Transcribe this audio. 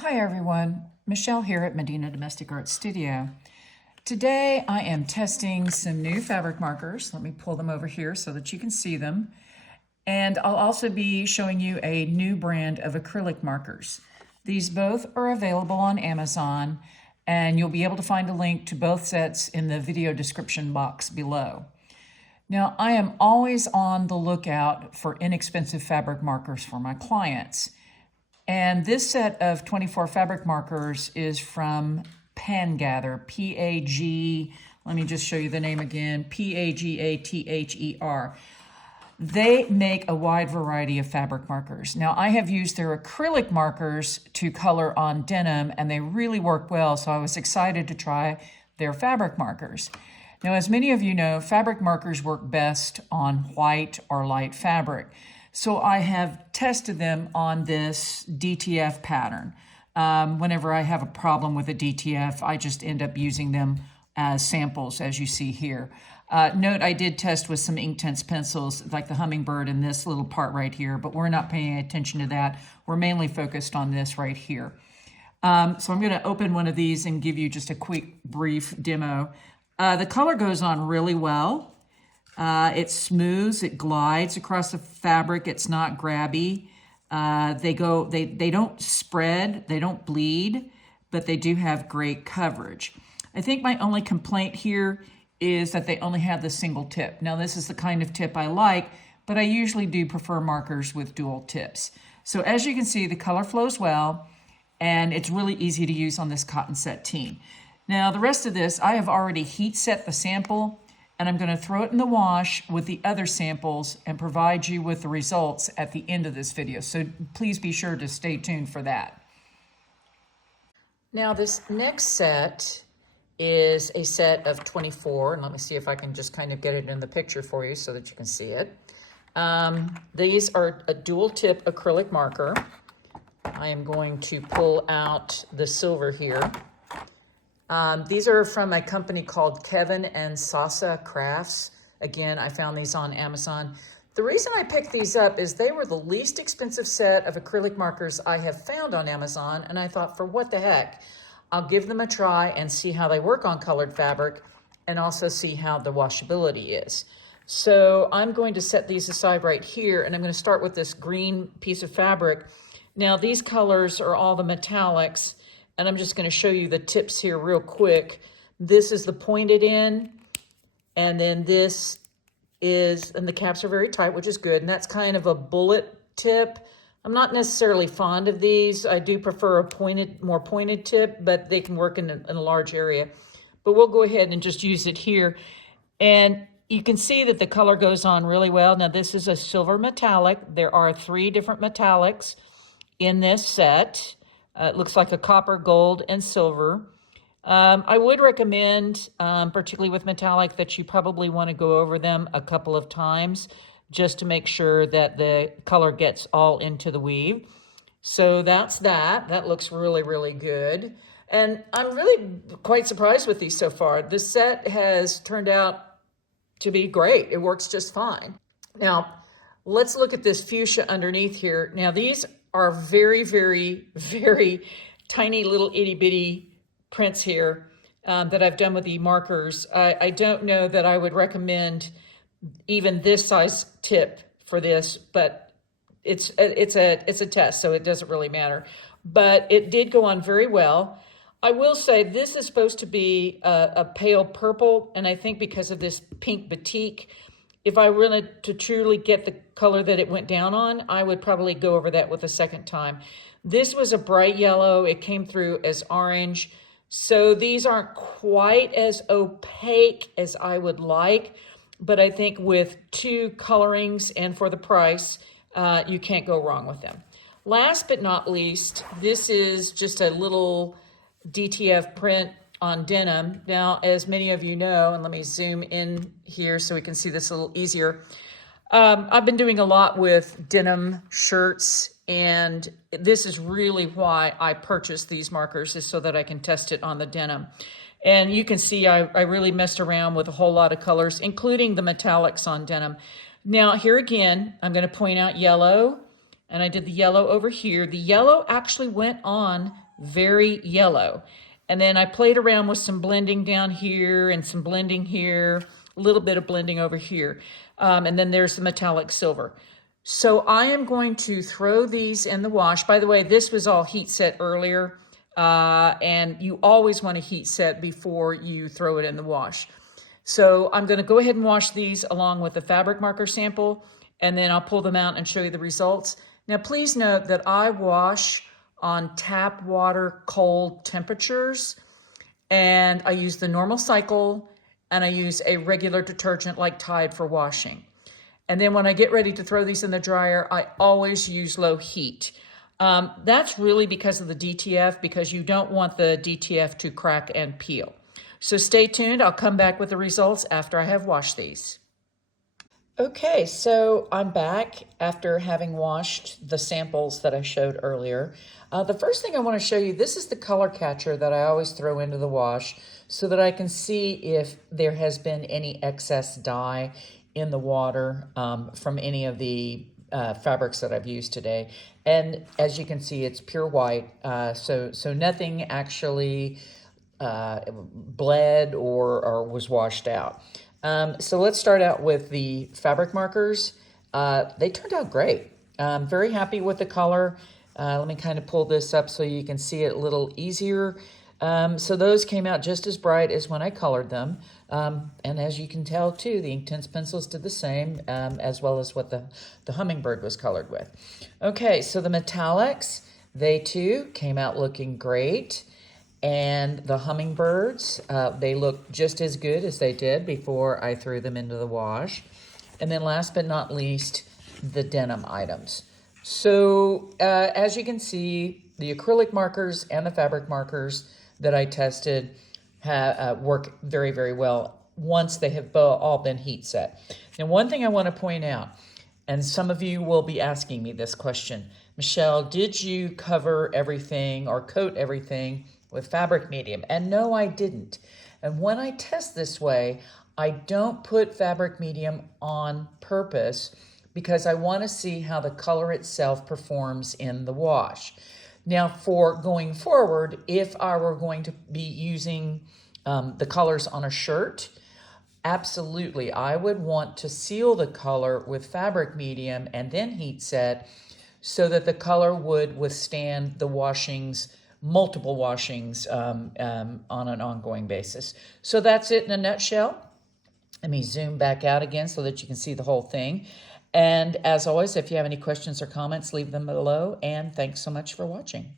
Hi everyone, Michelle here at Medina Domestic Art Studio. Today I am testing some new fabric markers. Let me pull them over here so that you can see them. And I'll also be showing you a new brand of acrylic markers. These both are available on Amazon, and you'll be able to find a link to both sets in the video description box below. Now, I am always on the lookout for inexpensive fabric markers for my clients. And this set of 24 fabric markers is from Pagather, P-A-G, let me just show you the name again, Pagather. They make a wide variety of fabric markers. Now, I have used their acrylic markers to color on denim, and they really work well, so I was excited to try their fabric markers. Now, as many of you know, fabric markers work best on white or light fabric. So I have tested them on this DTF pattern. Whenever I have a problem with a DTF, I just end up using them as samples, as you see here. Note, I did test with some Inktense pencils, like the Hummingbird and this little part right here, but we're not paying attention to that. We're mainly focused on this right here. So I'm going to open one of these and give you just a quick, brief demo. The color goes on really well. It smooths, it glides across the fabric. It's not grabby. They don't spread, they don't bleed, but they do have great coverage. I think my only complaint here is that they only have the single tip. Now, this is the kind of tip I like, but I usually do prefer markers with dual tips. So as you can see, the color flows well, and it's really easy to use on this cotton sateen. Now, the rest of this, I have already heat set the sample, and I'm going to throw it in the wash with the other samples and provide you with the results at the end of this video. So please be sure to stay tuned for that. Now, this next set is a set of 24, and let me see if I can just kind of get it in the picture for you so that you can see it. These are a dual tip acrylic marker. I am going to pull out the silver here. These are from a company called Kevin and Sasa Crafts. Again, I found these on Amazon. The reason I picked these up is they were the least expensive set of acrylic markers I have found on Amazon, and I thought, for what the heck, I'll give them a try and see how they work on colored fabric and also see how the washability is. So I'm going to set these aside right here, and I'm going to start with this green piece of fabric. Now, these colors are all the metallics, and I'm just going to show you the tips here real quick. This is the pointed end, and then this is, and the caps are very tight, which is good, and that's kind of a bullet tip. I'm not necessarily fond of these. I do prefer a more pointed tip, but they can work in a large area. But we'll go ahead and just use it here. And you can see that the color goes on really well. Now, this is a silver metallic. There are 3 different metallics in this set. It looks like a copper, gold, and silver. I would recommend, particularly with metallic, that you probably want to go over them a couple of times just to make sure that the color gets all into the weave. So that's that. That looks really, really good. And I'm really quite surprised with these so far. This set has turned out to be great. It works just fine. Now, let's look at this fuchsia underneath here. Now, these are very, very, very tiny little itty bitty prints here that I've done with the markers. I don't know that I would recommend even this size tip for this, but it's a test, so it doesn't really matter. But it did go on very well. I will say this is supposed to be a pale purple, and I think because of this pink batik, if I wanted to truly get the color that it went down on, I would probably go over that with a second time. This was a bright yellow. It came through as orange. So these aren't quite as opaque as I would like, but I think with 2 colorings and for the price, you can't go wrong with them. Last but not least, this is just a little DTF print on denim. Now, as many of you know, and let me zoom in here so we can see this a little easier. I've been doing a lot with denim shirts, and this is really why I purchased these markers, is so that I can test it on the denim. And you can see I really messed around with a whole lot of colors, including the metallics on denim. Now, here again, I'm going to point out yellow, and I did the yellow over here. The yellow actually went on very yellow. And then I played around with some blending down here and some blending here, a little bit of blending over here. And then there's the metallic silver. So I am going to throw these in the wash. By the way, this was all heat set earlier, and you always want to heat set before you throw it in the wash. So I'm going to go ahead and wash these along with the fabric marker sample, and then I'll pull them out and show you the results. Now, please note that I wash on tap water cold temperatures, and I use the normal cycle, and I use a regular detergent like Tide for washing. And then when I get ready to throw these in the dryer, I always use low heat. That's really because of the DTF, because you don't want the DTF to crack and peel. So stay tuned. I'll come back with the results after I have washed these. Okay, so I'm back after having washed the samples that I showed earlier. The first thing I want to show you, this is the color catcher that I always throw into the wash so that I can see if there has been any excess dye in the water from any of the fabrics that I've used today. And as you can see, it's pure white, so nothing actually bled or was washed out. So let's start out with the fabric markers. They turned out great. I'm very happy with the color. Let me kind of pull this up so you can see it a little easier. So those came out just as bright as when I colored them. And as you can tell too, the Inktense pencils did the same, as well as what the hummingbird was colored with. Okay, so the metallics, they too came out looking great. And the hummingbirds, they look just as good as they did before I threw them into the wash. And then last but not least, the denim items. So as you can see, the acrylic markers and the fabric markers that I tested work very, very well once they have all been heat set. Now, one thing I want to point out, and some of you will be asking me this question, Michelle, did you cover everything or coat everything with fabric medium? And no, I didn't. And when I test this way, I don't put fabric medium on purpose because I want to see how the color itself performs in the wash. Now, for going forward, if I were going to be using the colors on a shirt, absolutely, I would want to seal the color with fabric medium and then heat set so that the color would withstand the washings, multiple washings on an ongoing basis. So that's it in a nutshell. Let me zoom back out again so that you can see the whole thing. And as always, if you have any questions or comments, leave them below. And thanks so much for watching.